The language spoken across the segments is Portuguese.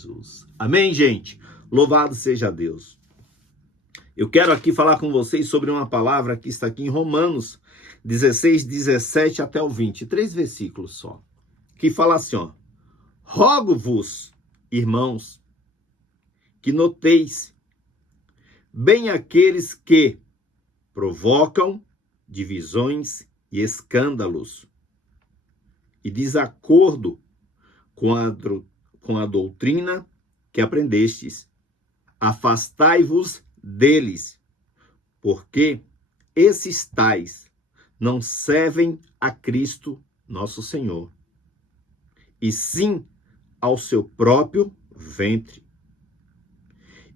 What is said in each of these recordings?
Jesus. Amém, gente? Louvado seja Deus. Eu quero aqui falar com vocês sobre uma palavra que está aqui em Romanos 16, 17 até o 20. 3 versículos só. Que fala assim, ó. Rogo-vos, irmãos, que noteis bem aqueles que provocam divisões e escândalos e desacordo com a doutrina que aprendestes. Afastai-vos deles, porque esses tais não servem a Cristo nosso Senhor, e sim ao seu próprio ventre.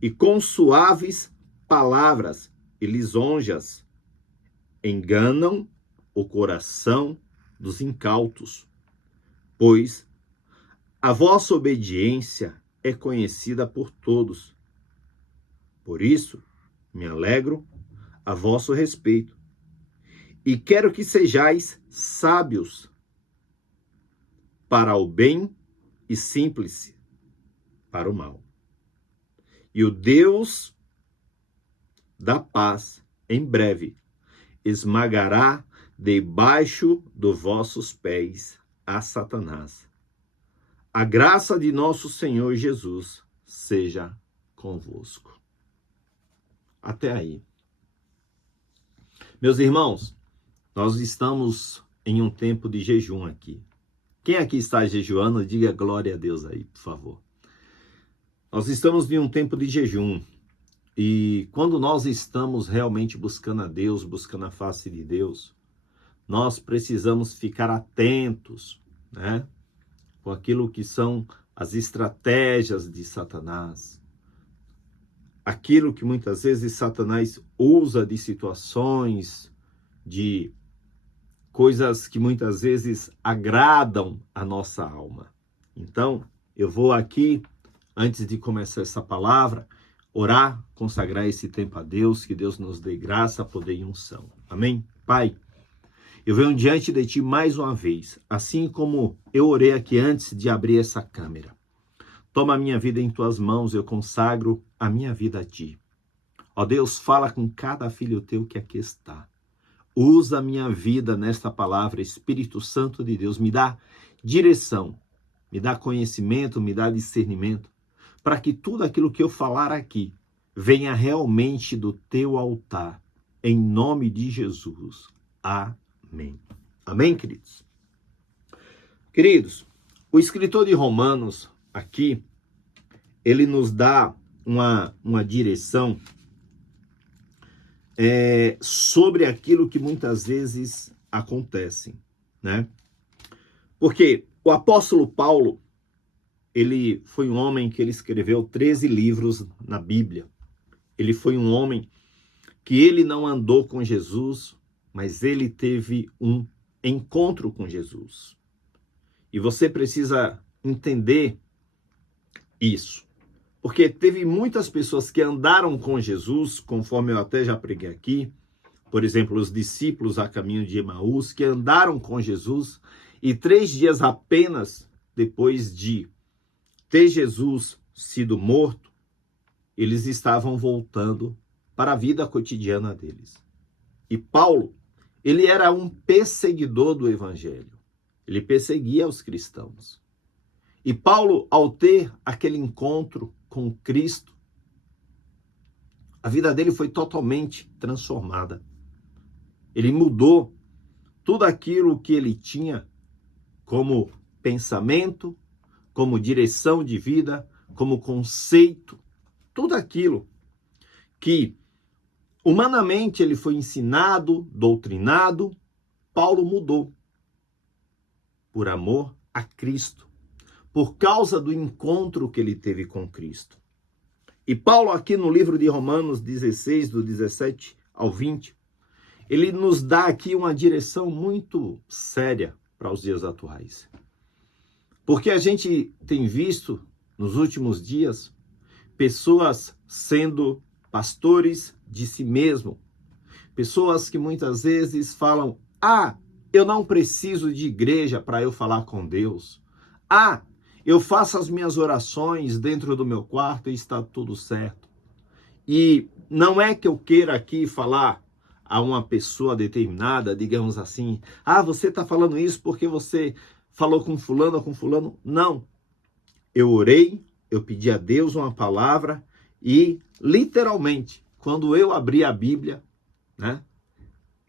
E com suaves palavras e lisonjas enganam o coração dos incautos, pois a vossa obediência é conhecida por todos. Por isso, me alegro a vosso respeito. E quero que sejais sábios para o bem e simples para o mal. E o Deus da paz, em breve, esmagará debaixo dos vossos pés a Satanás. A graça de nosso Senhor Jesus seja convosco. Até aí. Meus irmãos, nós estamos em um tempo de jejum aqui. Quem aqui está jejuando, diga glória a Deus aí, por favor. Nós estamos em um tempo de jejum. E quando nós estamos realmente buscando a Deus, buscando a face de Deus, nós precisamos ficar atentos, né, com aquilo que são as estratégias de Satanás. Aquilo que muitas vezes Satanás usa de situações, de coisas que muitas vezes agradam a nossa alma. Então, eu vou aqui, antes de começar essa palavra, orar, consagrar esse tempo a Deus, que Deus nos dê graça, poder e unção. Amém? Pai, eu venho diante de Ti mais uma vez, assim como eu orei aqui antes de abrir essa câmera. Toma a minha vida em Tuas mãos, eu consagro a minha vida a Ti. Ó Deus, fala com cada filho Teu que aqui está. Usa a minha vida nesta palavra, Espírito Santo de Deus, me dá direção, me dá conhecimento, me dá discernimento, para que tudo aquilo que eu falar aqui venha realmente do Teu altar, em nome de Jesus. Amém. Amém, queridos? Queridos, o escritor de Romanos aqui, ele nos dá uma direção sobre aquilo que muitas vezes acontece, né? Porque o apóstolo Paulo, ele foi um homem que ele escreveu 13 livros na Bíblia. Ele foi um homem que ele não andou com Jesus, mas ele teve um encontro com Jesus. E você precisa entender isso. Porque teve muitas pessoas que andaram com Jesus, conforme eu até já preguei aqui, por exemplo, os discípulos a caminho de Emaús, que andaram com Jesus, e 3 dias apenas depois de ter Jesus sido morto, eles estavam voltando para a vida cotidiana deles. E Paulo, ele era um perseguidor do evangelho. Ele perseguia os cristãos. E Paulo, ao ter aquele encontro com Cristo, a vida dele foi totalmente transformada. Ele mudou tudo aquilo que ele tinha como pensamento, como direção de vida, como conceito, tudo aquilo que humanamente ele foi ensinado, doutrinado, Paulo mudou por amor a Cristo, por causa do encontro que ele teve com Cristo. E Paulo aqui no livro de Romanos 16, do 17 ao 20, ele nos dá aqui uma direção muito séria para os dias atuais. Porque a gente tem visto nos últimos dias pessoas sendo pastores de si mesmo. Pessoas que muitas vezes falam, eu não preciso de igreja para eu falar com Deus. Eu faço as minhas orações dentro do meu quarto e está tudo certo. E não é que eu queira aqui falar a uma pessoa determinada, digamos assim, você está falando isso porque você falou com fulano ou com fulano. Não. Eu orei, eu pedi a Deus uma palavra e, literalmente, quando eu abri a Bíblia, né,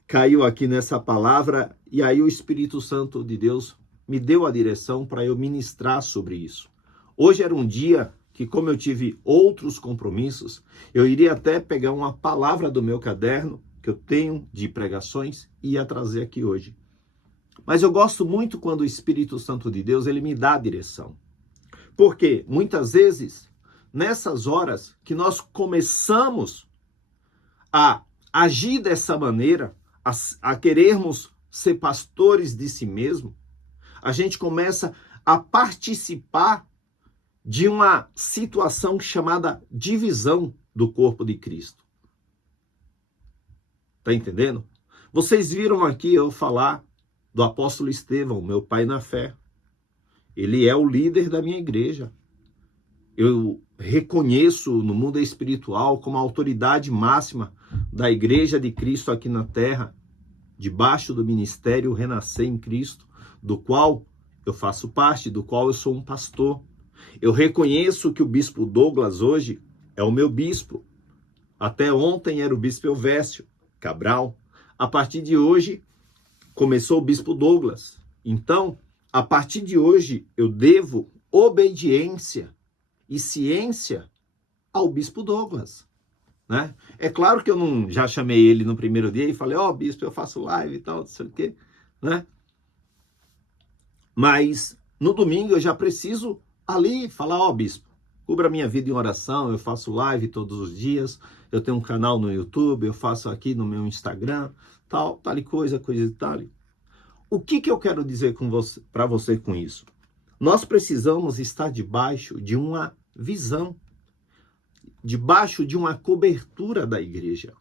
caiu aqui nessa palavra e aí o Espírito Santo de Deus me deu a direção para eu ministrar sobre isso. Hoje era um dia que, como eu tive outros compromissos, eu iria até pegar uma palavra do meu caderno que eu tenho de pregações e ia trazer aqui hoje. Mas eu gosto muito quando o Espírito Santo de Deus, ele me dá a direção. Porque muitas vezes, nessas horas que nós começamos a agir dessa maneira, a querermos ser pastores de si mesmo, a gente começa a participar de uma situação chamada divisão do corpo de Cristo. Tá entendendo? Vocês viram aqui eu falar do apóstolo Estevão, meu pai na fé. Ele é o líder da minha igreja. Eu reconheço no mundo espiritual como a autoridade máxima da igreja de Cristo aqui na terra, debaixo do ministério Renascer em Cristo, do qual eu faço parte, do qual eu sou um pastor. Eu reconheço que o bispo Douglas hoje é o meu bispo. Até ontem era o bispo Elvésio Cabral. A partir de hoje começou o bispo Douglas. Então, a partir de hoje eu devo obediência e ciência ao bispo Douglas, né? É claro que eu não já chamei ele no primeiro dia e falei, bispo, eu faço live e tal, não sei o quê, né? Mas no domingo eu já preciso ali falar, bispo, cubra a minha vida em oração, eu faço live todos os dias, eu tenho um canal no YouTube, eu faço aqui no meu Instagram, tal e coisa e tal. O que eu quero dizer para você com isso? Nós precisamos estar debaixo de uma visão, debaixo de uma cobertura da igreja.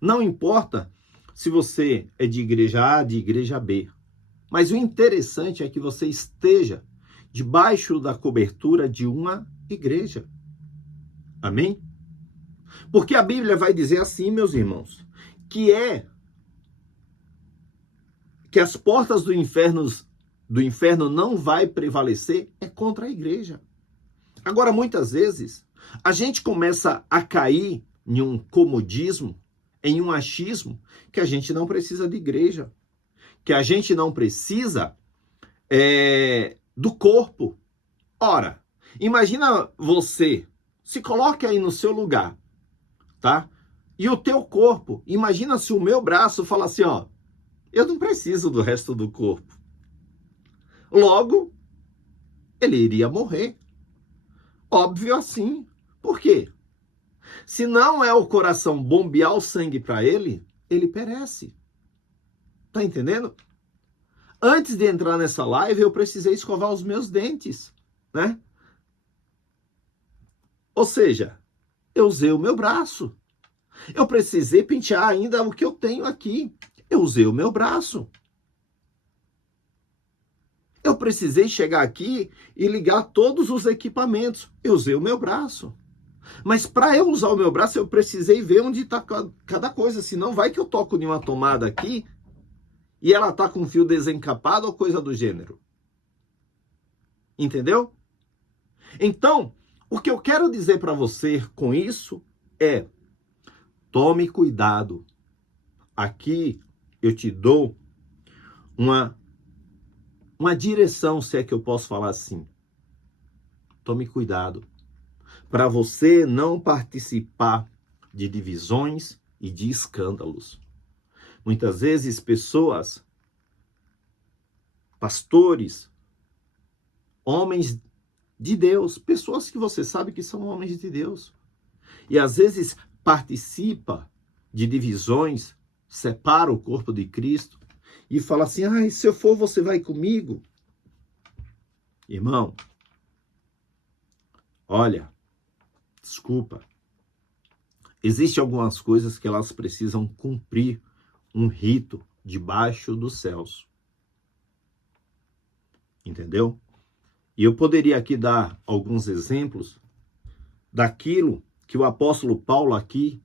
Não importa se você é de igreja A, de igreja B, mas o interessante é que você esteja debaixo da cobertura de uma igreja. Amém? Porque a Bíblia vai dizer assim, meus irmãos, que as portas do inferno não vai prevalecer é contra a igreja. Agora, muitas vezes, a gente começa a cair em um comodismo, em um achismo, que a gente não precisa de igreja, que a gente não precisa do corpo. Ora, imagina você, se coloque aí no seu lugar, tá? E o teu corpo, imagina se o meu braço fala assim, eu não preciso do resto do corpo. Logo, ele iria morrer. Óbvio assim. Por quê? Se não é o coração bombear o sangue para ele, ele perece. Tá entendendo? Antes de entrar nessa live, eu precisei escovar os meus dentes, né? Ou seja, eu usei o meu braço. Eu precisei pentear ainda o que eu tenho aqui. Eu usei o meu braço. Eu precisei chegar aqui e ligar todos os equipamentos. Eu usei o meu braço. Mas para eu usar o meu braço, eu precisei ver onde está cada coisa. Senão vai que eu toco em uma tomada aqui e ela está com um fio desencapado ou coisa do gênero. Entendeu? Então, o que eu quero dizer para você com isso é: tome cuidado. Aqui eu te dou uma direção, se é que eu posso falar assim. Tome cuidado para você não participar de divisões e de escândalos. Muitas vezes pessoas, pastores, homens de Deus, pessoas que você sabe que são homens de Deus, e às vezes participa de divisões, separa o corpo de Cristo e fala assim: se eu for, você vai comigo? Irmão, olha, desculpa, existem algumas coisas que elas precisam cumprir um rito debaixo dos céus. Entendeu? E eu poderia aqui dar alguns exemplos daquilo que o apóstolo Paulo aqui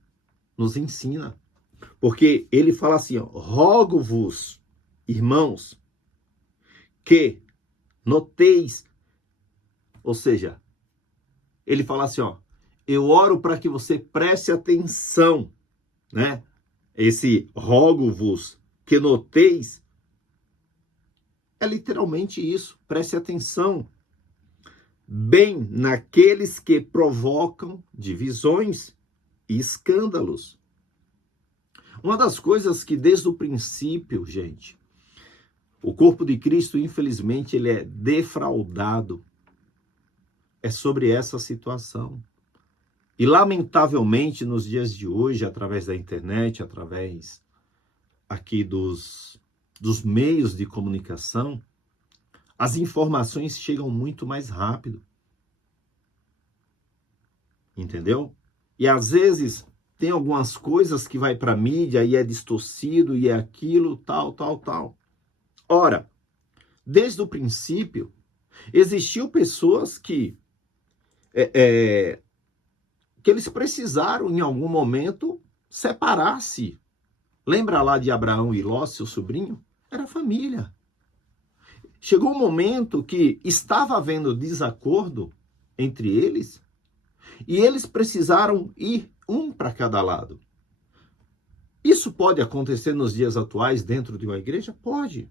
nos ensina. Porque ele fala assim, ó, rogo-vos, irmãos, que noteis, ou seja, ele fala assim, ó, eu oro para que você preste atenção, né? Esse rogo-vos, que noteis, é literalmente isso, preste atenção. Bem naqueles que provocam divisões e escândalos. Uma das coisas que desde o princípio, gente, o corpo de Cristo, infelizmente, ele é defraudado. É sobre essa situação. E, lamentavelmente, nos dias de hoje, através da internet, através aqui dos meios de comunicação, as informações chegam muito mais rápido. Entendeu? E, às vezes, tem algumas coisas que vai para a mídia e é distorcido e é aquilo, tal. Ora, desde o princípio, existiu pessoas que eles precisaram, em algum momento, separar-se. Lembra lá de Abraão e Ló, seu sobrinho? Era família. Chegou um momento que estava havendo desacordo entre eles e eles precisaram ir um para cada lado. Isso pode acontecer nos dias atuais dentro de uma igreja? Pode.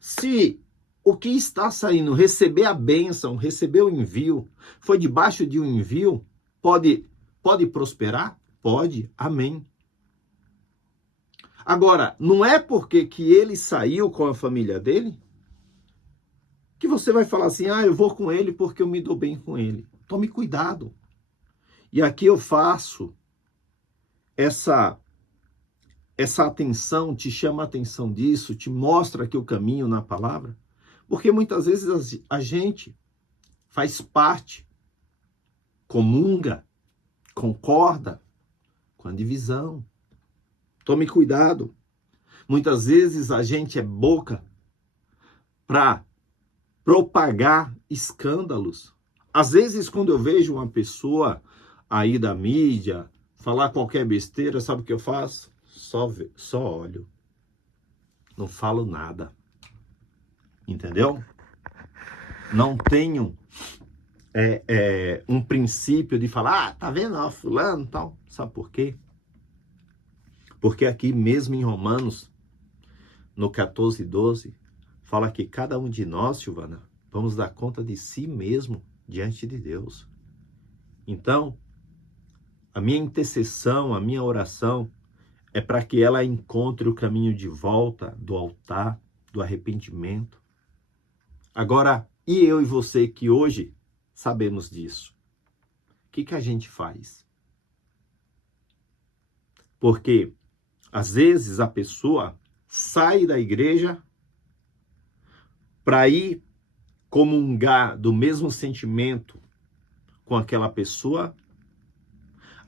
Se o que está saindo, receber a bênção, receber o envio, foi debaixo de um envio, pode prosperar? Pode. Amém. Agora, não é porque que ele saiu com a família dele que você vai falar assim, eu vou com ele porque eu me dou bem com ele. Tome cuidado. E aqui eu faço essa atenção, te chama a atenção disso, te mostra aqui o caminho na palavra, porque muitas vezes a gente faz parte, comunga, concorda com a divisão. Tome cuidado. Muitas vezes a gente é boca para propagar escândalos. Às vezes, quando eu vejo uma pessoa aí da mídia falar qualquer besteira, sabe o que eu faço? Só olho. Não falo nada. Entendeu? Não tenho um princípio de falar, tá vendo, ó, fulano e tal. Sabe por quê? Porque aqui mesmo em Romanos, no 14:12, fala que cada um de nós, Silvana, vamos dar conta de si mesmo diante de Deus. Então, a minha intercessão, a minha oração é para que ela encontre o caminho de volta do altar, do arrependimento. Agora, e eu e você que hoje sabemos disso? O que a gente faz? Porque, às vezes, a pessoa sai da igreja para ir comungar do mesmo sentimento com aquela pessoa,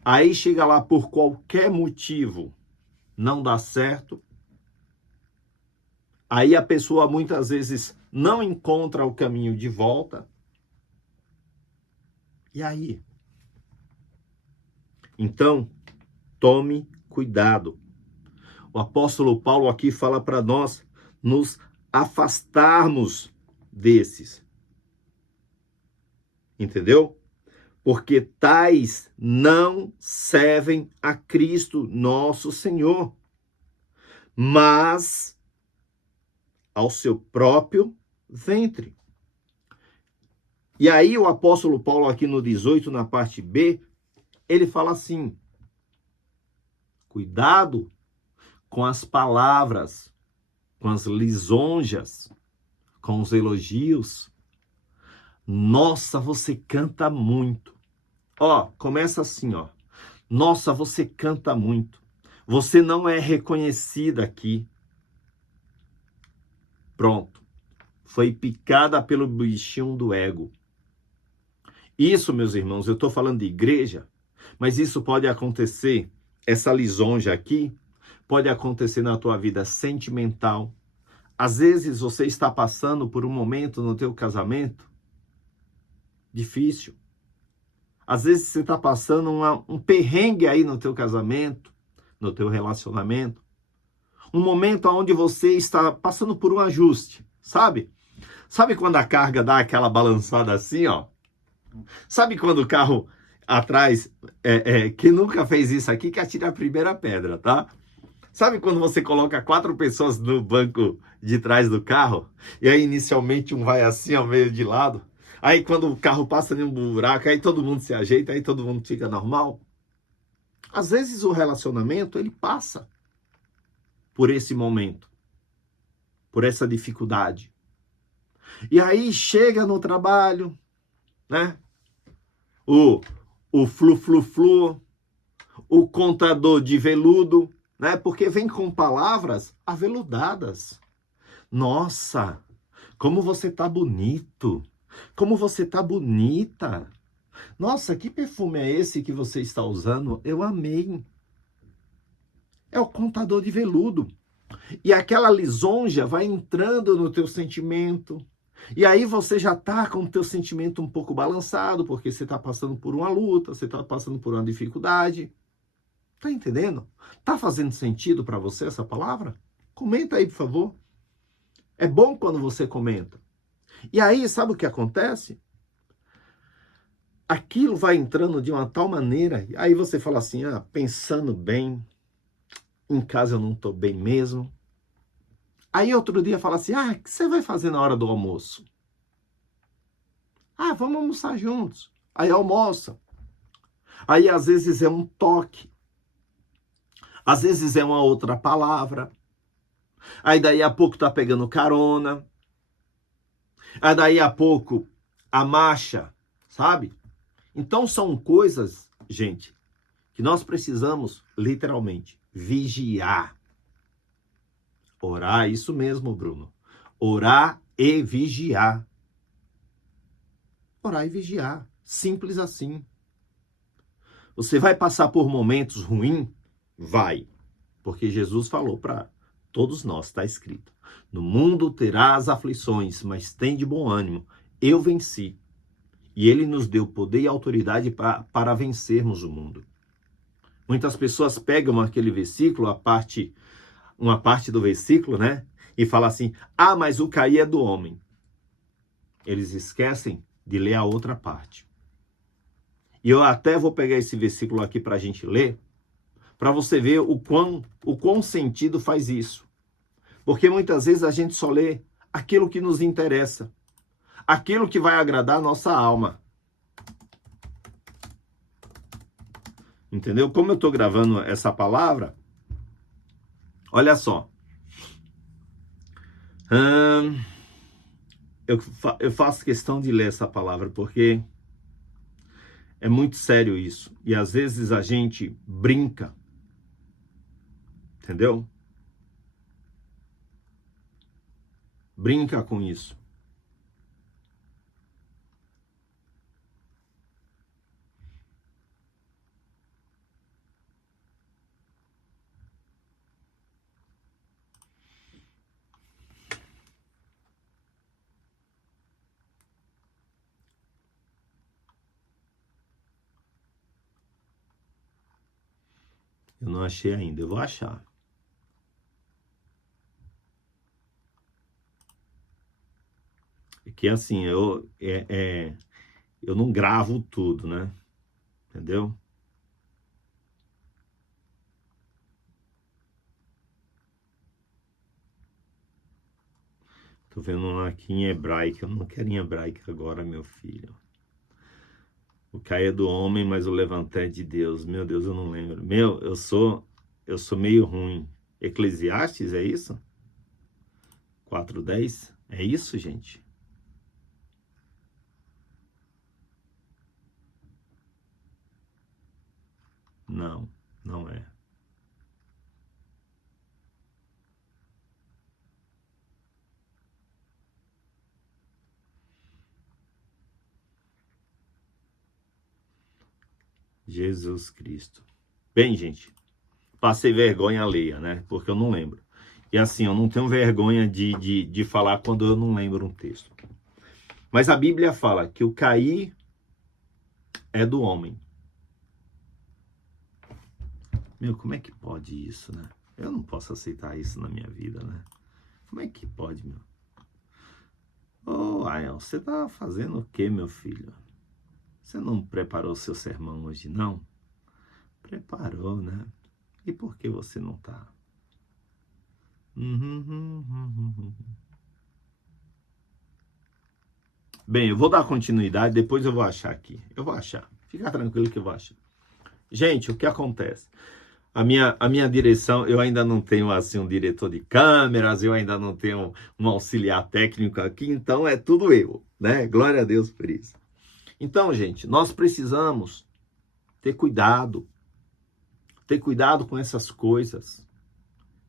aí chega lá por qualquer motivo, não dá certo, aí a pessoa muitas vezes não encontra o caminho de volta, e aí? Então, tome cuidado. O apóstolo Paulo aqui fala para nós nos afastarmos desses. Entendeu? Porque tais não servem a Cristo nosso Senhor, mas ao seu próprio ventre. E aí o apóstolo Paulo aqui no 18, na parte B, ele fala assim, cuidado com as palavras, com as lisonjas, com os elogios. Nossa, você canta muito. Ó, começa assim, ó. Nossa, você canta muito. Você não é reconhecida aqui. Pronto. Foi picada pelo bichinho do ego. Isso, meus irmãos, eu estou falando de igreja, mas isso pode acontecer, essa lisonja aqui, pode acontecer na tua vida sentimental, Às vezes você está passando por um momento no teu casamento difícil. Às vezes você está passando um perrengue aí no teu casamento, no teu relacionamento. Um momento onde você está passando por um ajuste, sabe? Sabe quando a carga dá aquela balançada assim, ó? Sabe quando o carro atrás, quem nunca fez isso aqui, que atira a primeira pedra, tá? Sabe quando você coloca 4 pessoas no banco de trás do carro, e aí inicialmente um vai assim, ao meio de lado, aí quando o carro passa em um buraco, aí todo mundo se ajeita, aí todo mundo fica normal? Às vezes o relacionamento, ele passa por esse momento, por essa dificuldade. E aí chega no trabalho, né? O flu-flu-flu, o contador de veludo, né? Porque vem com palavras aveludadas. Nossa, como você tá bonito. Como você tá bonita. Nossa, que perfume é esse que você está usando? Eu amei. É o contador de veludo. E aquela lisonja vai entrando no teu sentimento. E aí você já tá com o teu sentimento um pouco balançado, porque você tá passando por uma luta, você tá passando por uma dificuldade. Tá entendendo? Tá fazendo sentido para você essa palavra? Comenta aí, por favor. É bom quando você comenta. E aí, sabe o que acontece? Aquilo vai entrando de uma tal maneira, aí você fala assim, pensando bem, em casa eu não tô bem mesmo. Aí outro dia fala assim, o que você vai fazer na hora do almoço? Vamos almoçar juntos. Aí almoça. Aí às vezes é um toque. Às vezes é uma outra palavra. Aí daí a pouco tá pegando carona. Aí daí a pouco a marcha, sabe? Então são coisas, gente, que nós precisamos literalmente vigiar. Orar, isso mesmo, Bruno. Orar e vigiar. Orar e vigiar. Simples assim. Você vai passar por momentos ruins? Vai. Porque Jesus falou para todos nós, está escrito. No mundo terás aflições, mas tem de bom ânimo. Eu venci. E ele nos deu poder e autoridade para vencermos o mundo. Muitas pessoas pegam aquele versículo, uma parte do versículo, né? E falam assim, mas o cair é do homem. Eles esquecem de ler a outra parte. E eu até vou pegar esse versículo aqui para a gente ler, para você ver o quão sentido faz isso. Porque muitas vezes a gente só lê aquilo que nos interessa, aquilo que vai agradar a nossa alma. Entendeu? Como eu estou gravando essa palavra, olha só. Eu faço questão de ler essa palavra porque é muito sério isso. E às vezes a gente brinca. Entendeu? Brinca com isso. Eu não achei ainda, eu vou achar. É que assim, eu não gravo tudo, né? Entendeu? Tô vendo aqui em hebraico. Eu não quero em hebraico agora, meu filho. O cair é do homem, mas o levantar é de Deus. Meu Deus, eu não lembro. Eu sou meio ruim. Eclesiastes, é isso? 4:10? É isso, gente? Não, não é. Jesus Cristo. Bem, gente, passei vergonha alheia, né? Porque eu não lembro. E assim, eu não tenho vergonha de falar quando eu não lembro um texto. Mas a Bíblia fala que o cair é do homem. Meu, como é que pode isso, né? Eu não posso aceitar isso na minha vida, né? Como é que pode, meu? Ô, Ael, você tá fazendo o quê, meu filho? Você não preparou seu sermão hoje, não? Preparou, né? E por que você não tá? Bem, eu vou dar continuidade, depois eu vou achar aqui. Eu vou achar. Fica tranquilo que eu vou achar. Gente, o que acontece? A minha direção, eu ainda não tenho assim um diretor de câmeras, eu ainda não tenho um auxiliar técnico aqui, então é tudo eu, né? Glória a Deus por isso. Então, gente, nós precisamos ter cuidado com essas coisas.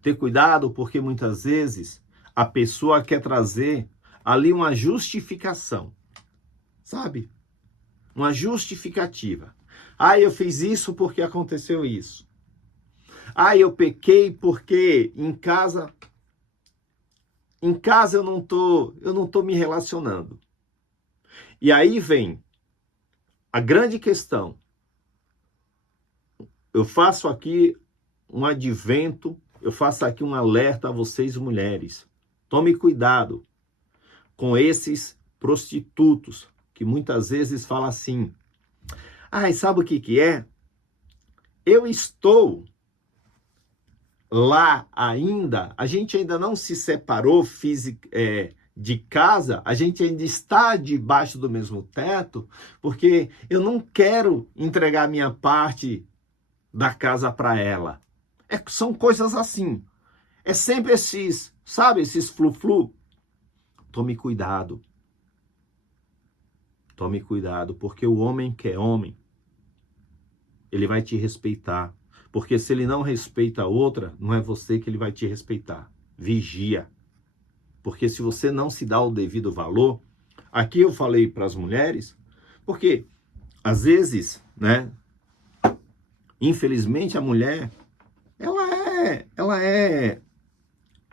Ter cuidado porque muitas vezes a pessoa quer trazer ali uma justificação, sabe? Uma justificativa. Ah, eu fiz isso porque aconteceu isso. Ah, eu pequei porque em casa eu não tô me relacionando. E aí vem a grande questão. Eu faço aqui um advento, eu faço aqui um alerta a vocês mulheres. Tome cuidado com esses prostitutos que muitas vezes falam assim: "Ah, sabe o que é? Eu estou lá ainda, a gente ainda não se separou de casa, a gente ainda está debaixo do mesmo teto, porque eu não quero entregar minha parte da casa para ela." São coisas assim. É sempre esses, sabe, esses flu-flu. Tome cuidado. Tome cuidado, porque o homem que é homem, ele vai te respeitar. Porque se ele não respeita a outra, não é você que ele vai te respeitar. Vigia. Porque se você não se dá o devido valor, aqui eu falei para as mulheres, porque às vezes, né, infelizmente a mulher, ela é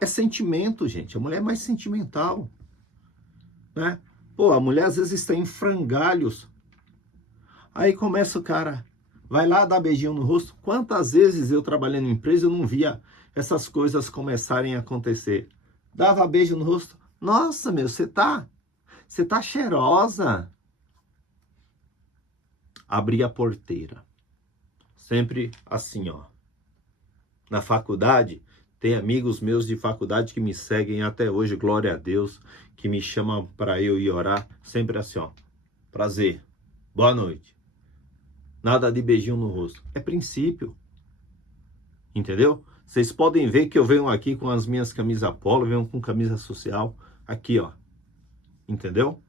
sentimento, gente. A mulher é mais sentimental, né? Pô, a mulher às vezes está em frangalhos. Aí começa o cara, vai lá dar beijinho no rosto. Quantas vezes eu trabalhando em empresa, eu não via essas coisas começarem a acontecer. Dava beijo no rosto. Nossa, meu, você tá cheirosa. Abria a porteira. Sempre assim, ó. Na faculdade, tem amigos meus de faculdade que me seguem até hoje, glória a Deus, que me chamam para eu ir orar. Sempre assim, ó. Prazer. Boa noite. Nada de beijinho no rosto. É princípio. Entendeu? Vocês podem ver que eu venho aqui com as minhas camisas polo, venho com camisa social. Aqui, ó. Entendeu?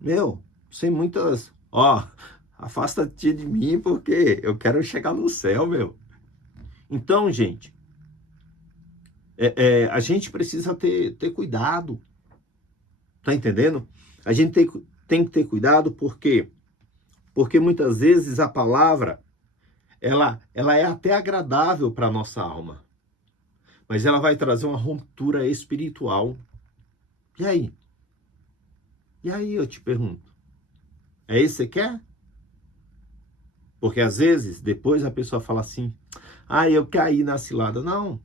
Meu, sem muitas... Ó, afasta-te de mim porque eu quero chegar no céu, meu. Então, gente, a gente precisa ter cuidado. Tá entendendo? A gente tem que ter cuidado porque muitas vezes a palavra, ela é até agradável para a nossa alma. Mas ela vai trazer uma ruptura espiritual. E aí? E aí eu te pergunto, é isso que você quer? Porque às vezes, depois a pessoa fala assim, ah, eu caí na cilada. Não.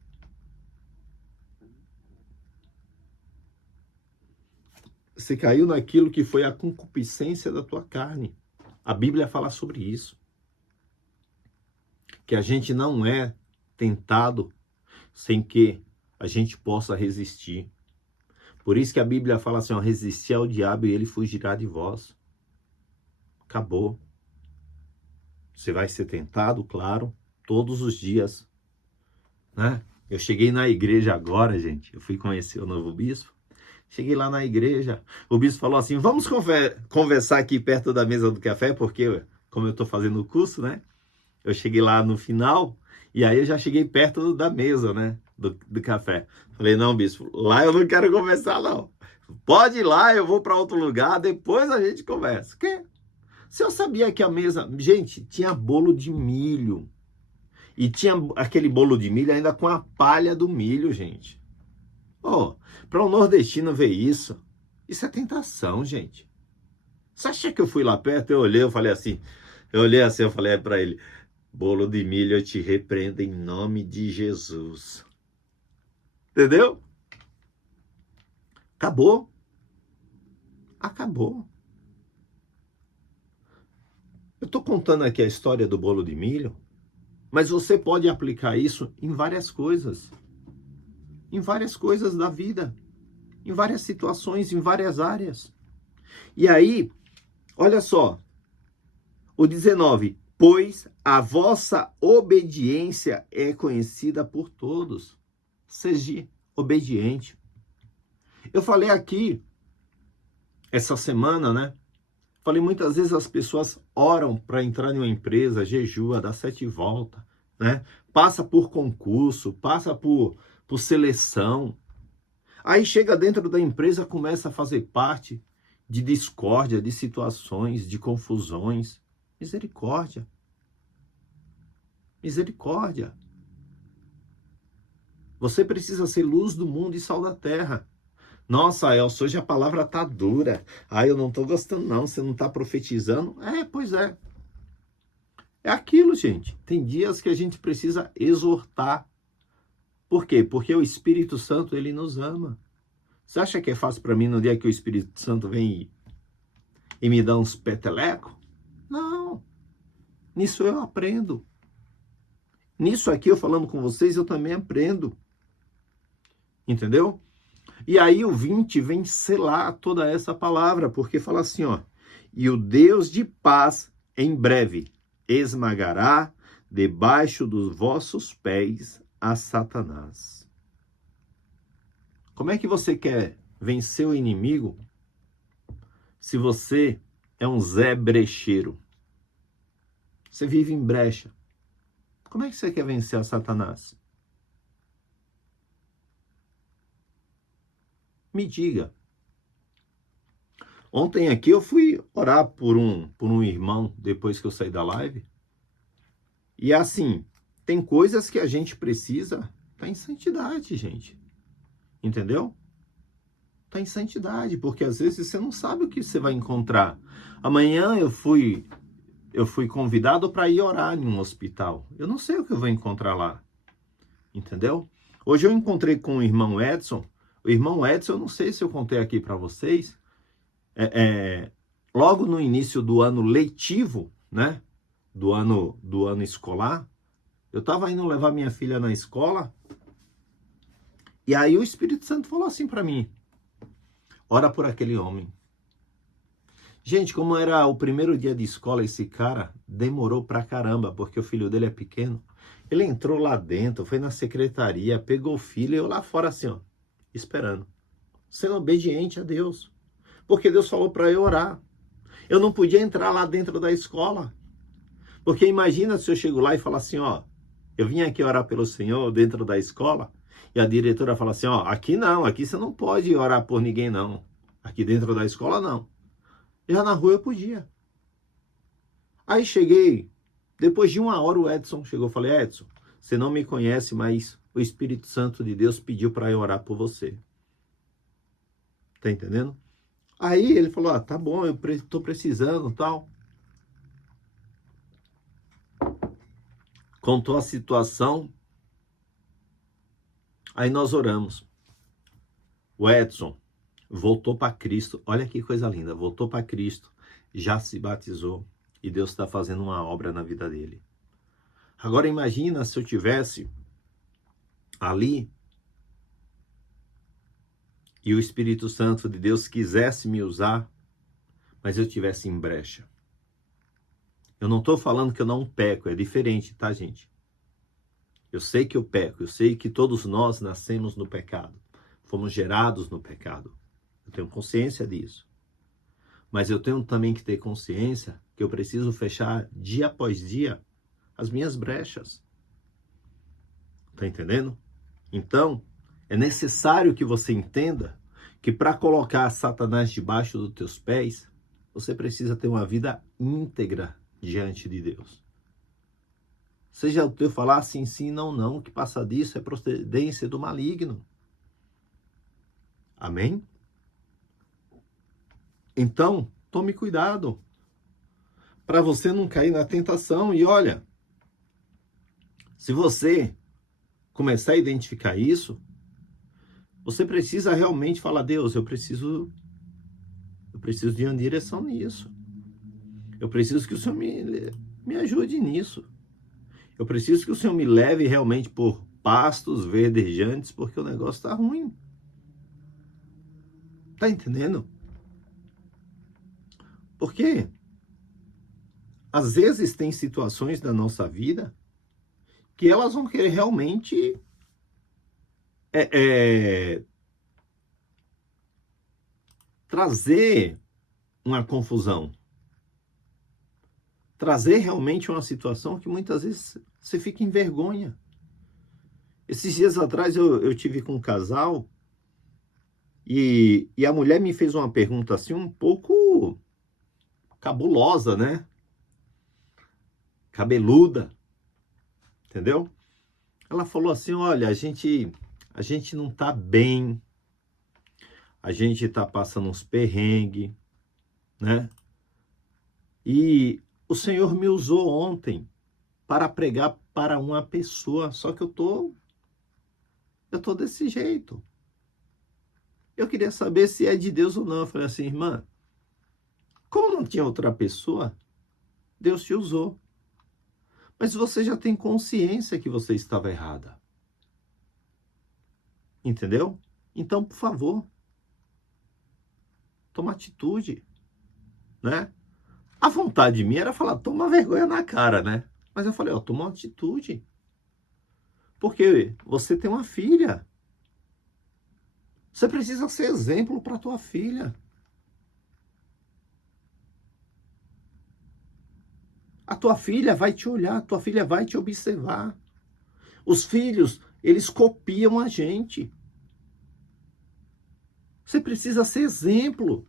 Você caiu naquilo que foi a concupiscência da tua carne. A Bíblia fala sobre isso. Que a gente não é tentado sem que a gente possa resistir. Por isso que a Bíblia fala assim, ó, resistir ao diabo e ele fugirá de vós. Acabou. Você vai ser tentado, claro, todos os dias, né? Eu cheguei na igreja agora, gente, eu fui conhecer o novo bispo. Cheguei lá na igreja, o bispo falou assim, vamos conversar aqui perto da mesa do café, porque como eu estou fazendo o curso, né? Eu cheguei lá no final, e aí eu já cheguei perto da mesa, né? Do café. Falei, não, bispo, lá eu não quero conversar, não. Pode ir lá, eu vou para outro lugar, depois a gente conversa. O quê? Se eu sabia que a mesa... Gente, tinha bolo de milho. E tinha aquele bolo de milho ainda com a palha do milho, gente. Oh, para um nordestino ver isso é tentação, gente. Você acha que eu fui lá perto, eu olhei, eu falei para ele, bolo de milho, eu te repreendo em nome de Jesus. Entendeu? Acabou. Acabou. Eu estou contando aqui a história do bolo de milho, mas você pode aplicar isso em várias coisas. Em várias coisas da vida. Em várias situações, em várias áreas. E aí, olha só. O 19. Pois a vossa obediência é conhecida por todos. Seja obediente. Eu falei aqui, essa semana, né? Falei, muitas vezes as pessoas oram para entrar em uma empresa, jejua, dá 7 voltas, né? Passa por concurso, passa por seleção. Aí chega dentro da empresa, começa a fazer parte de discórdia, de situações, de confusões. Misericórdia. Misericórdia. Você precisa ser luz do mundo e sal da terra. Nossa, Elcio, hoje a palavra tá dura. Ah, eu não tô gostando não, você não tá profetizando? Pois é. É aquilo, gente. Tem dias que a gente precisa exortar. Por quê? Porque o Espírito Santo, ele nos ama. Você acha que é fácil para mim no dia que o Espírito Santo vem e me dá uns petelecos? Não. Nisso eu aprendo. Nisso aqui, eu falando com vocês, eu também aprendo. Entendeu? E aí o 20 vem selar toda essa palavra, porque fala assim, ó. E o Deus de paz, em breve, esmagará debaixo dos vossos pés a Satanás. Como é que você quer vencer o inimigo se você é um Zé brecheiro? Você vive em brecha. Como é que você quer vencer a Satanás? Me diga. Ontem aqui eu fui orar por um irmão depois que eu saí da live. E assim, tem coisas que a gente precisa estar em santidade, gente. Entendeu? Tá em santidade, porque às vezes você não sabe o que você vai encontrar. Amanhã eu fui convidado para ir orar em um hospital. Eu não sei o que eu vou encontrar lá. Entendeu? Hoje eu encontrei com o irmão Edson. O irmão Edson, eu não sei se eu contei aqui para vocês. Logo no início do ano letivo, né? Do ano escolar, eu estava indo levar minha filha na escola. E aí o Espírito Santo falou assim para mim: ora por aquele homem. Gente, como era o primeiro dia de escola, esse cara demorou pra caramba, porque o filho dele é pequeno. Ele entrou lá dentro, foi na secretaria, pegou o filho e eu lá fora assim, ó, esperando. Sendo obediente a Deus. Porque Deus falou para eu orar. Eu não podia entrar lá dentro da escola. Porque imagina se eu chego lá e falar assim, ó, eu vim aqui orar pelo Senhor dentro da escola, e a diretora fala assim, ó, aqui não, aqui você não pode orar por ninguém não. Aqui dentro da escola não. Já na rua eu podia. Aí cheguei, depois de 1 hora o Edson chegou, eu falei, Edson, você não me conhece, mas o Espírito Santo de Deus pediu para eu orar por você. Tá entendendo? Aí ele falou, ah, tá bom, eu tô precisando, tal. Contou a situação. Aí nós oramos. O Edson voltou para Cristo. Olha que coisa linda. Voltou para Cristo. Já se batizou. E Deus está fazendo uma obra na vida dele. Agora imagina se eu tivesse ali e o Espírito Santo de Deus quisesse me usar, mas eu tivesse em brecha. Eu não estou falando que eu não peco. É diferente, tá, gente? Eu sei que eu peco. Eu sei que todos nós nascemos no pecado. Fomos gerados no pecado. Eu tenho consciência disso. Mas eu tenho também que ter consciência que eu preciso fechar dia após dia as minhas brechas. Tá entendendo? Então, é necessário que você entenda que para colocar Satanás debaixo dos teus pés, você precisa ter uma vida íntegra diante de Deus. Você já ouviu falar sim, sim, não, não, que passa disso é procedência do maligno. Amém? Então, tome cuidado para você não cair na tentação. E olha, se você começar a identificar isso, você precisa realmente falar: Deus, eu preciso de uma direção nisso. Eu preciso que o Senhor me ajude nisso. Eu preciso que o Senhor me leve realmente por pastos verdejantes, porque o negócio está ruim. Tá entendendo? Porque às vezes tem situações da nossa vida que elas vão querer realmente trazer uma confusão. Trazer realmente uma situação que muitas vezes você fica em vergonha. Esses dias atrás eu tive com um casal e a mulher me fez uma pergunta assim um pouco cabulosa, né? Cabeluda, entendeu? Ela falou assim: olha, a gente não tá bem, a gente tá passando uns perrengues, né? E o Senhor me usou ontem para pregar para uma pessoa, só que eu tô desse jeito. Eu queria saber se é de Deus ou não. Eu falei assim: irmã, como não tinha outra pessoa, Deus te usou. Mas você já tem consciência que você estava errada. Entendeu? Então, por favor, toma atitude, né? A vontade minha era falar: toma vergonha na cara, né? Mas eu falei: ó, toma uma atitude. Porque você tem uma filha. Você precisa ser exemplo para tua filha. A tua filha vai te olhar, a tua filha vai te observar. Os filhos, eles copiam a gente. Você precisa ser exemplo.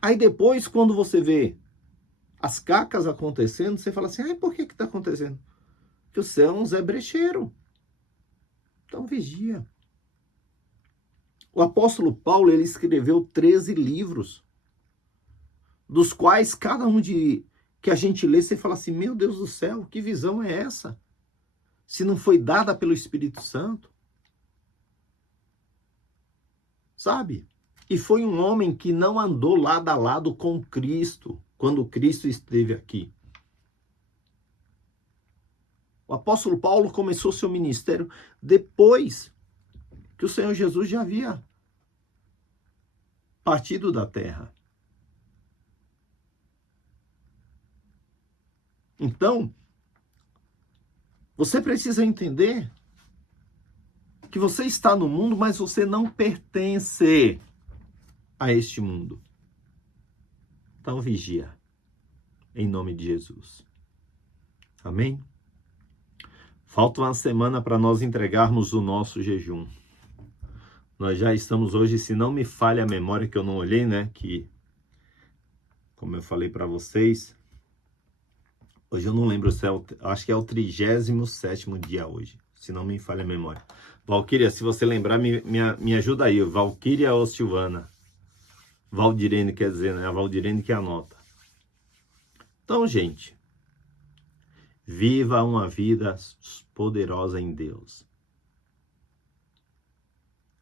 Aí depois, quando você vê as cacas acontecendo, você fala assim: ai, por que está acontecendo? Porque você é um Zé Brecheiro. Então vigia. O apóstolo Paulo, ele escreveu 13 livros, dos quais cada um que a gente lê, você fala assim: meu Deus do céu, que visão é essa? Se não foi dada pelo Espírito Santo, sabe? E foi um homem que não andou lado a lado com Cristo, quando Cristo esteve aqui. O apóstolo Paulo começou seu ministério depois que o Senhor Jesus já havia partido da terra. Então, você precisa entender que você está no mundo, mas você não pertence a este mundo. Então vigia, em nome de Jesus. Amém? Falta uma semana para nós entregarmos o nosso jejum. Nós já estamos hoje, se não me falha a memória, que eu não olhei, né? Que, como eu falei para vocês, hoje eu não lembro se acho que é o 37º dia hoje, se não me falha a memória. Valquíria, se você lembrar, me ajuda aí. Valquíria ou Silvana? Valdirene quer dizer, né? A Valdirene que anota. Então, gente, viva uma vida poderosa em Deus.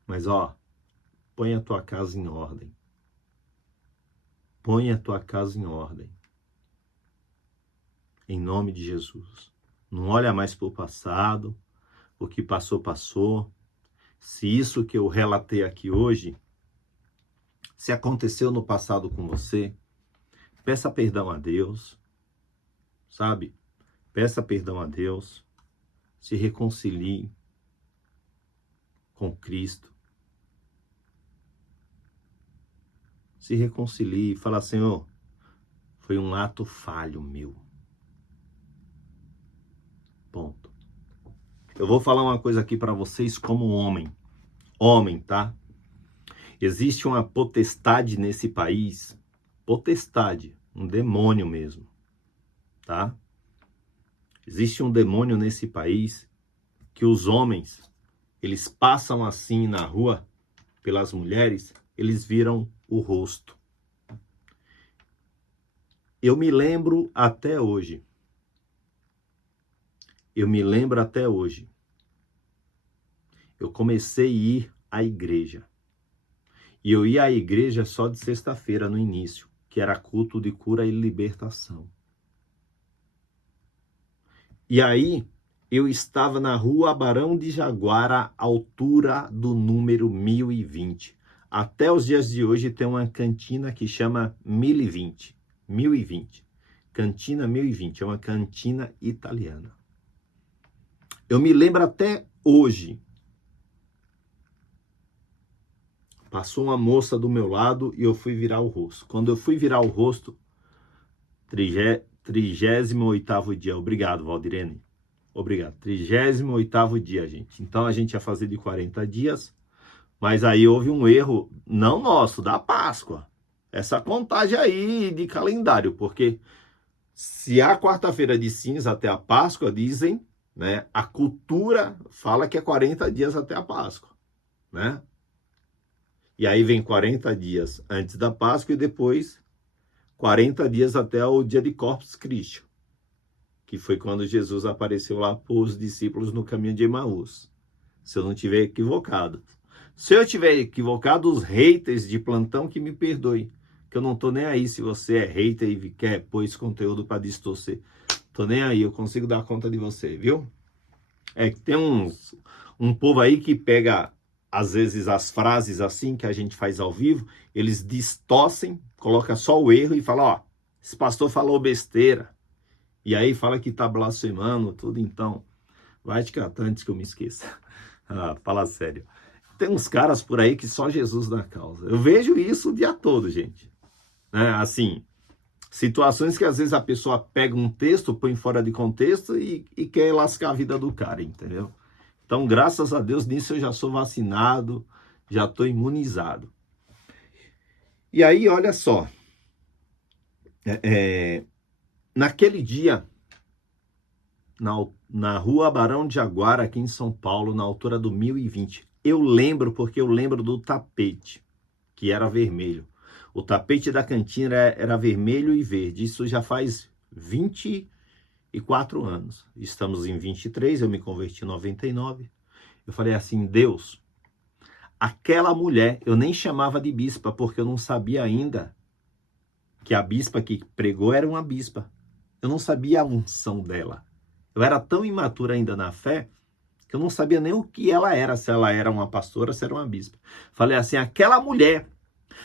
Mas, ó, põe a tua casa em ordem. Põe a tua casa em ordem. Em nome de Jesus. Não olha mais para o passado. O que passou, passou. Se isso que eu relatei aqui hoje, se aconteceu no passado com você, peça perdão a Deus, sabe? Peça perdão a Deus, se reconcilie com Cristo. Se reconcilie e fala: Senhor, foi um ato falho meu. Ponto. Eu vou falar uma coisa aqui para vocês como homem. Homem, tá? Existe uma potestade nesse país, potestade, um demônio mesmo, tá? Existe um demônio nesse país que os homens, eles passam assim na rua pelas mulheres, eles viram o rosto. Eu me lembro até hoje. Eu comecei a ir à igreja. E eu ia à igreja só de sexta-feira no início, que era culto de cura e libertação. E aí, eu estava na rua Barão de Jaguara, altura do número 1020. Até os dias de hoje tem uma cantina que chama 1020. 1020. Cantina 1020, é uma cantina italiana. Eu me lembro até hoje. Passou uma moça do meu lado e eu fui virar o rosto. Quando eu fui virar o rosto, 38º dia. Obrigado, Valdirene. Obrigado. 38º dia, gente. Então a gente ia fazer de 40 dias, mas aí houve um erro, não nosso, da Páscoa. Essa contagem aí de calendário, porque se a quarta-feira de cinza até a Páscoa, dizem, né, a cultura fala que é 40 dias até a Páscoa, né? E aí vem 40 dias antes da Páscoa e depois 40 dias até o dia de Corpus Christi, que foi quando Jesus apareceu lá para os discípulos no caminho de Emaús. Se eu não estiver equivocado. Se eu estiver equivocado, os haters de plantão que me perdoem. Que eu não tô nem aí se você é hater e quer pôr esse conteúdo para distorcer. Tô nem aí, eu consigo dar conta de você, viu? É que tem um povo aí que pega, às vezes, as frases assim que a gente faz ao vivo, eles distorcem, coloca só o erro e fala, ó, esse pastor falou besteira. E aí fala que tá blasfemando, tudo, então. Vai te catar antes que eu me esqueça. Ah, fala sério. Tem uns caras por aí que só Jesus dá causa. Eu vejo isso o dia todo, gente. Assim, situações que às vezes a pessoa pega um texto, põe fora de contexto e quer lascar a vida do cara, entendeu? Então, graças a Deus, nisso eu já sou vacinado, já estou imunizado. E aí, olha só. Naquele dia, na rua Barão de Jaguara, aqui em São Paulo, na altura do 1020, eu lembro porque eu lembro do tapete, que era vermelho. O tapete da cantina era vermelho e verde. Isso já faz 24 anos. Estamos em 23, eu me converti em 99. Eu falei assim, Deus, aquela mulher, eu nem chamava de bispa, porque eu não sabia ainda que a bispa que pregou era uma bispa. Eu não sabia a unção dela. Eu era tão imaturo ainda na fé, que eu não sabia nem o que ela era, se ela era uma pastora, se era uma bispa. Falei assim, aquela mulher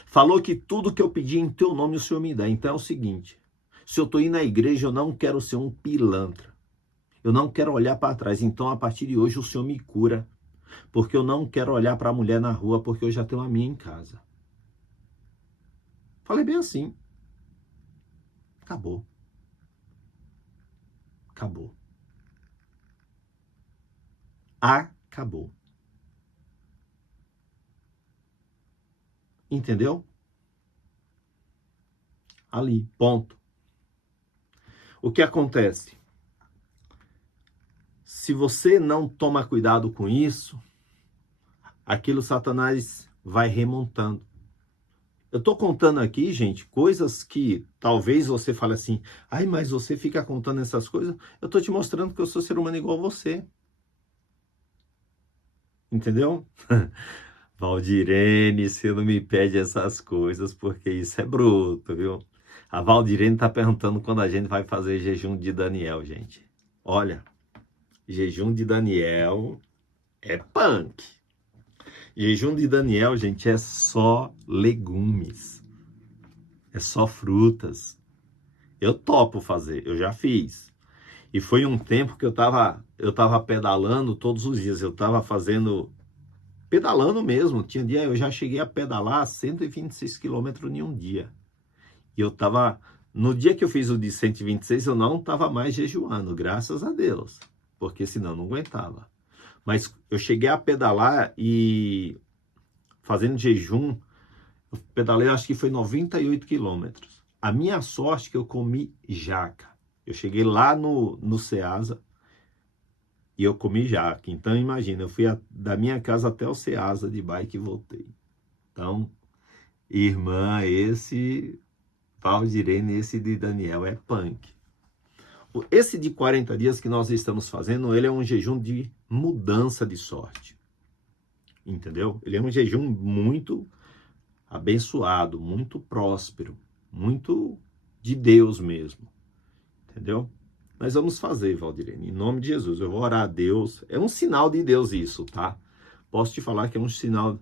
falou que tudo que eu pedi em teu nome o Senhor me dá. Então é o seguinte, se eu estou indo na igreja, eu não quero ser um pilantra. Eu não quero olhar para trás. Então, a partir de hoje, o Senhor me cura. Porque eu não quero olhar para a mulher na rua, porque eu já tenho a minha em casa. Falei bem assim. Acabou. Acabou. Acabou. Entendeu? Ali, ponto. O que acontece? Se você não toma cuidado com isso, aquilo Satanás vai remontando. Eu tô contando aqui, gente, coisas que talvez você fale assim, ai, mas você fica contando essas coisas. Eu tô te mostrando que eu sou ser humano igual a você. Entendeu? Valdirene, você não me pede essas coisas, porque isso é bruto, viu? A Valdirene tá perguntando quando a gente vai fazer jejum de Daniel, gente. Olha, jejum de Daniel é punk. Jejum de Daniel, gente, é só legumes. É só frutas. Eu topo fazer, eu já fiz. E foi um tempo que eu tava pedalando todos os dias. Eu tava pedalando mesmo. Tinha dia, eu já cheguei a pedalar 126 quilômetros em um dia. E eu tava, no dia que eu fiz o de 126, eu não tava mais jejuando, graças a Deus. Porque senão eu não aguentava. Mas eu cheguei a pedalar e fazendo jejum, eu pedalei, acho que foi 98 quilômetros. A minha sorte é que eu comi jaca. Eu cheguei lá no Ceasa e eu comi jaca. Então, imagina, eu fui da minha casa até o Ceasa de bike e voltei. Então, irmã, esse Valdirene, esse de Daniel é punk. Esse de 40 dias que nós estamos fazendo, ele é um jejum de mudança de sorte. Entendeu? Ele é um jejum muito abençoado, muito próspero, muito de Deus mesmo. Entendeu? Nós vamos fazer, Valdirene, em nome de Jesus. Eu vou orar a Deus. É um sinal de Deus isso, tá? Posso te falar que é um sinal.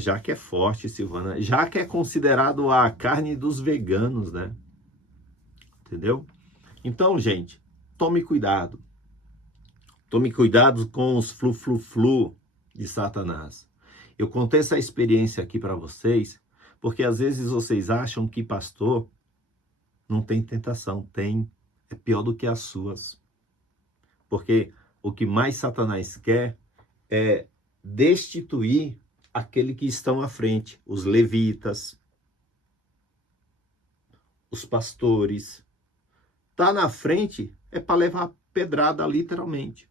Já que é forte, Silvana. Já que é considerado a carne dos veganos, né? Entendeu? Então, gente, tome cuidado. Tome cuidado com os flu-flu-flu de Satanás. Eu contei essa experiência aqui para vocês, porque às vezes vocês acham que pastor não tem tentação. Tem. É pior do que as suas. Porque o que mais Satanás quer é destituir aquele que estão à frente, os levitas, os pastores. Tá na frente é para levar pedrada literalmente.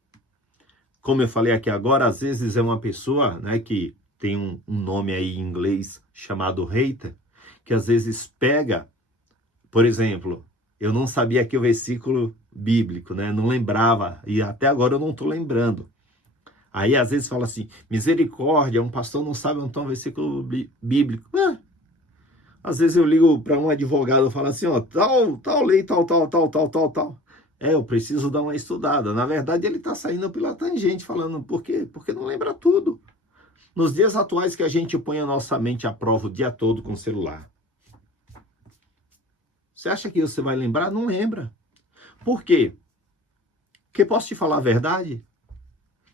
Como eu falei aqui agora, às vezes é uma pessoa, né, que tem um nome aí em inglês chamado hater, que às vezes pega, por exemplo, eu não sabia aqui o versículo bíblico, né? Não lembrava, e até agora eu não estou lembrando. Aí às vezes fala assim, misericórdia, um pastor não sabe onde está um versículo bíblico. Às vezes eu ligo para um advogado e falo assim, ó, tal lei, tal. Eu preciso dar uma estudada. Na verdade, ele está saindo pela tangente, falando, por quê? Porque não lembra tudo. Nos dias atuais que a gente põe a nossa mente à prova o dia todo com o celular. Você acha que você vai lembrar? Não lembra. Por quê? Porque posso te falar a verdade?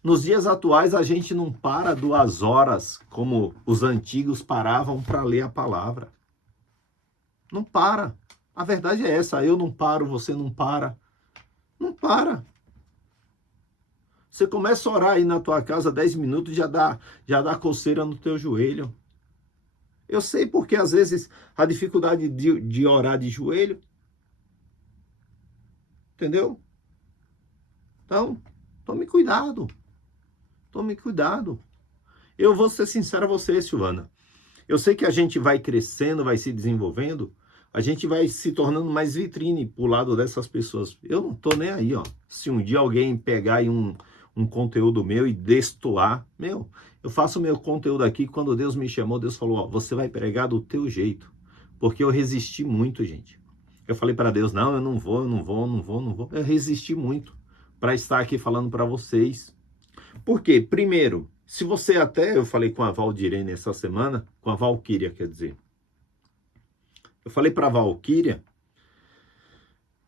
Nos dias atuais, a gente não para 2 horas, como os antigos paravam para ler a palavra. Não para. A verdade é essa. Eu não paro, você não para. Não para. Você começa a orar aí na tua casa 10 minutos, já dá coceira no teu joelho. Eu sei porque às vezes a dificuldade de orar de joelho. Entendeu? Então, tome cuidado. Tome cuidado. Eu vou ser sincero a você, Silvana. Eu sei que a gente vai crescendo, vai se desenvolvendo, a gente vai se tornando mais vitrine pro lado dessas pessoas. Eu não tô nem aí, ó. Se um dia alguém pegar aí um conteúdo meu e destoar, eu faço meu conteúdo aqui. Quando Deus me chamou, Deus falou, ó, você vai pregar do teu jeito. Porque eu resisti muito, gente. Eu falei para Deus, não, eu não vou. Eu resisti muito para estar aqui falando para vocês. Por quê? Primeiro, se você eu falei com a Valdirene essa semana, com a Valquíria, quer dizer. Eu falei para a Valquíria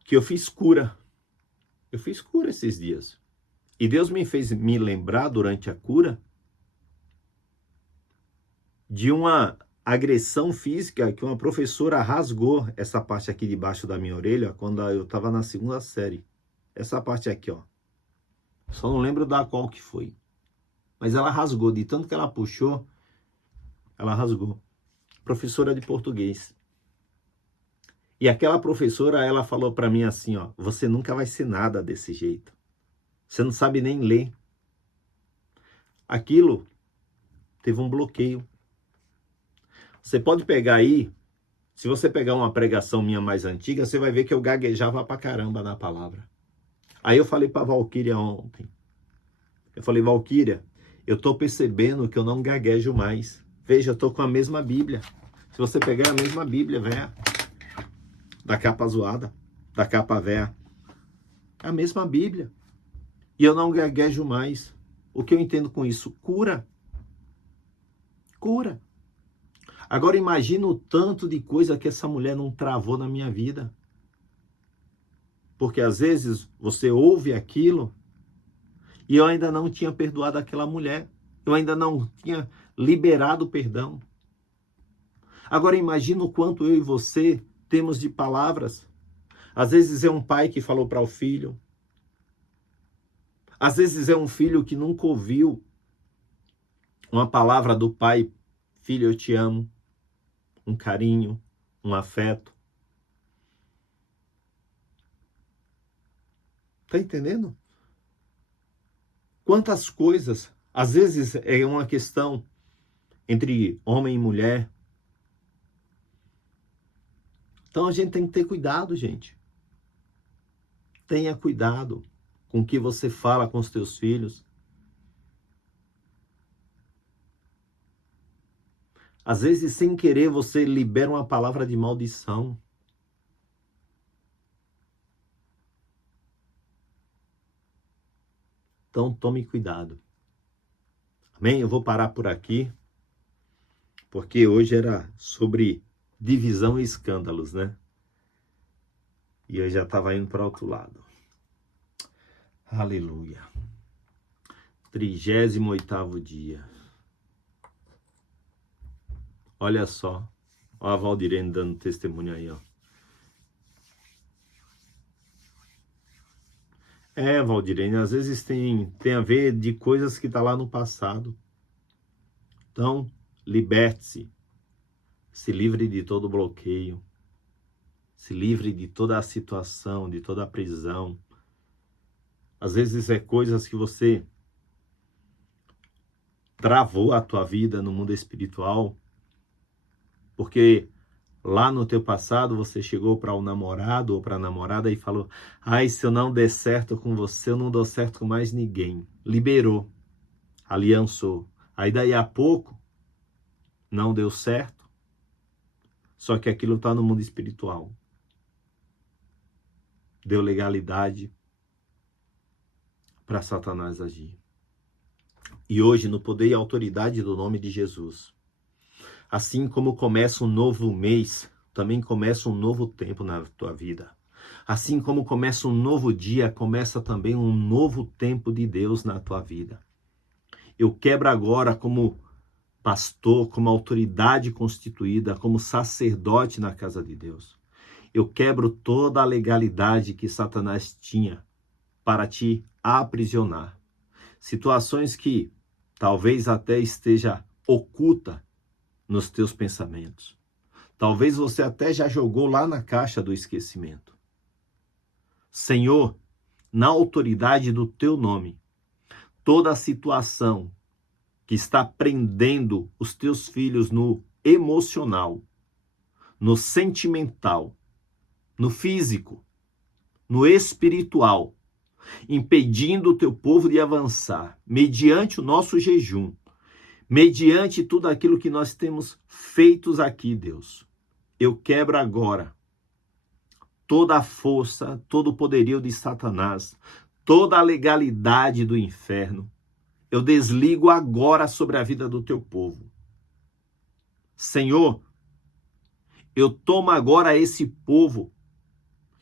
que eu fiz cura. Eu fiz cura esses dias. E Deus me fez me lembrar durante a cura de uma agressão física que uma professora rasgou essa parte aqui debaixo da minha orelha quando eu estava na 2ª série. Essa parte aqui, ó. Só não lembro da qual que foi. Mas ela rasgou, de tanto que ela puxou, ela rasgou. Professora de português. E aquela professora, ela falou para mim assim, ó, você nunca vai ser nada desse jeito. Você não sabe nem ler. Aquilo teve um bloqueio. Você pode pegar aí, se você pegar uma pregação minha mais antiga, você vai ver que eu gaguejava pra caramba na palavra. Aí eu falei pra Valquíria ontem. Eu falei, Valquíria, eu tô percebendo que eu não gaguejo mais. Veja, eu tô com a mesma Bíblia. Se você pegar a mesma Bíblia, véia, da capa zoada, da capa véia, é a mesma Bíblia. E eu não gaguejo mais. O que eu entendo com isso? Cura. Cura. Agora imagina o tanto de coisa que essa mulher não travou na minha vida. Porque às vezes você ouve aquilo e eu ainda não tinha perdoado aquela mulher. Eu ainda não tinha liberado o perdão. Agora imagina o quanto eu e você temos de palavras. Às vezes é um pai que falou para o filho. Às vezes é um filho que nunca ouviu uma palavra do pai. Filho, eu te amo. Um carinho, um afeto. Tá entendendo? Quantas coisas, às vezes é uma questão entre homem e mulher. Então a gente tem que ter cuidado, gente. Tenha cuidado com o que você fala com os teus filhos. Às vezes, sem querer, você libera uma palavra de maldição. Então, tome cuidado. Amém? Eu vou parar por aqui, porque hoje era sobre divisão e escândalos, né? E eu já estava indo para outro lado. Aleluia. 38º dia. Olha só. Olha a Valdirene dando testemunho aí, ó. Valdirene, às vezes tem a ver de coisas que tá lá no passado. Então, liberte-se. Se livre de todo bloqueio. Se livre de toda a situação, de toda a prisão. Às vezes é coisas que você travou a tua vida no mundo espiritual, porque lá no teu passado você chegou para um namorado ou para a namorada e falou: ai, se eu não der certo com você, eu não dou certo com mais ninguém. Liberou, aliançou. Aí daí a pouco não deu certo, só que aquilo está no mundo espiritual. Deu legalidade para Satanás agir. E hoje, no poder e autoridade do nome de Jesus, assim como começa um novo mês, também começa um novo tempo na tua vida. Assim como começa um novo dia, começa também um novo tempo de Deus na tua vida. Eu quebro agora como pastor, como autoridade constituída, como sacerdote na casa de Deus. Eu quebro toda a legalidade que Satanás tinha para te aprisionar. Situações que talvez até esteja oculta nos teus pensamentos. Talvez você até já jogou lá na caixa do esquecimento. Senhor, na autoridade do teu nome, toda a situação que está prendendo os teus filhos no emocional, no sentimental, no físico, no espiritual, impedindo o teu povo de avançar, mediante o nosso jejum, mediante tudo aquilo que nós temos feitos aqui, Deus. Eu quebro agora toda a força, todo o poderio de Satanás, toda a legalidade do inferno. Eu desligo agora sobre a vida do teu povo. Senhor, eu tomo agora esse povo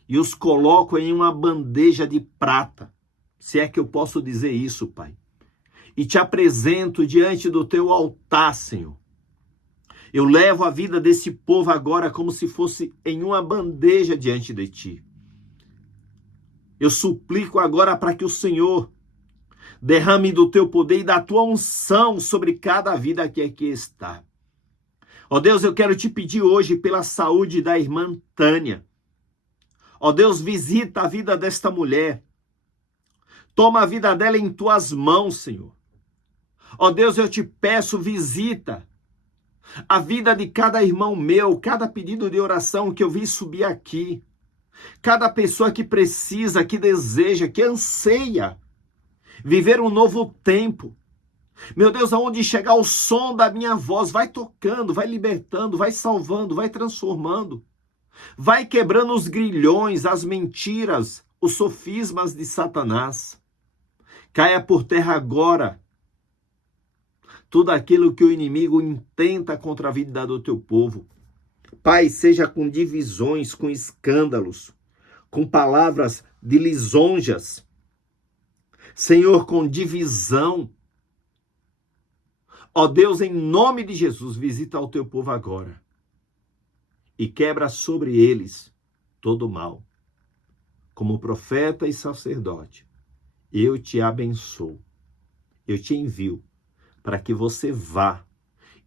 e os coloco em uma bandeja de prata, se é que eu posso dizer isso, Pai. E te apresento diante do teu altar, Senhor. Eu levo a vida desse povo agora como se fosse em uma bandeja diante de ti. Eu suplico agora para que o Senhor derrame do teu poder e da tua unção sobre cada vida que aqui está. Ó Deus, eu quero te pedir hoje pela saúde da irmã Tânia. Ó Deus, visita a vida desta mulher. Toma a vida dela em tuas mãos, Senhor. Ó Deus, eu te peço, visita a vida de cada irmão meu, cada pedido de oração que eu vi subir aqui. Cada pessoa que precisa, que deseja, que anseia viver um novo tempo. Meu Deus, aonde chegar o som da minha voz, vai tocando, vai libertando, vai salvando, vai transformando. Vai quebrando os grilhões, as mentiras, os sofismas de Satanás. Caia por terra agora tudo aquilo que o inimigo intenta contra a vida do teu povo. Pai, seja com divisões, com escândalos, com palavras de lisonjas. Senhor, com divisão. Ó Deus, em nome de Jesus, visita o teu povo agora e quebra sobre eles todo o mal. Como profeta e sacerdote, eu te abençoo, eu te envio para que você vá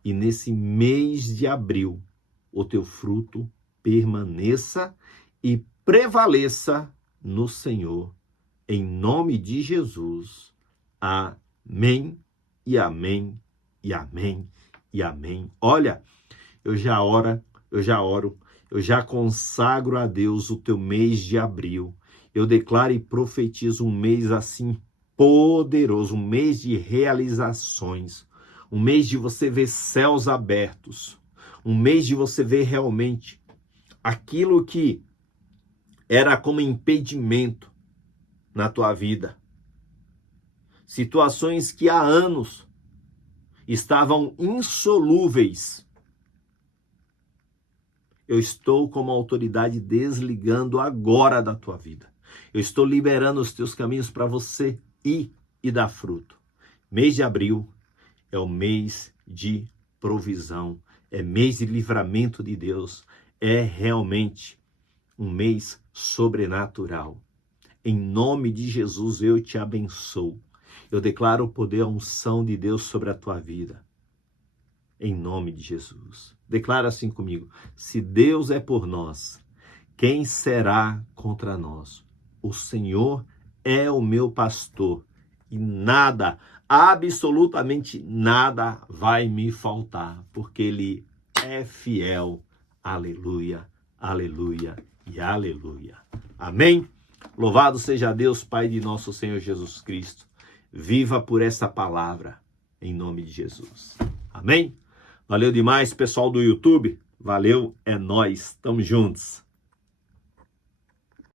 e nesse mês de abril o teu fruto permaneça e prevaleça no Senhor, Em nome de Jesus. Amém e amém e amém e amém. Olha, eu já oro, eu já consagro a Deus o teu mês de abril. Eu declaro e profetizo um mês assim poderoso, um mês de realizações, um mês de você ver céus abertos, um mês de você ver realmente aquilo que era como impedimento na tua vida. Situações que há anos estavam insolúveis. Eu estou como autoridade desligando agora da tua vida. Eu estou liberando os teus caminhos para você ir e dar fruto. Mês de abril é o mês de provisão, é mês de livramento de Deus, é realmente um mês sobrenatural. Em nome de Jesus eu te abençoo. Eu declaro o poder, a unção de Deus sobre a tua vida. Em nome de Jesus. Declara assim comigo: se Deus é por nós, quem será contra nós? O Senhor é o meu pastor e nada, absolutamente nada vai me faltar, porque Ele é fiel. Aleluia, aleluia e aleluia. Amém? Louvado seja Deus, Pai de nosso Senhor Jesus Cristo. Viva por essa palavra, em nome de Jesus. Amém? Valeu demais, pessoal do YouTube. Valeu, é nóis. Tamo juntos.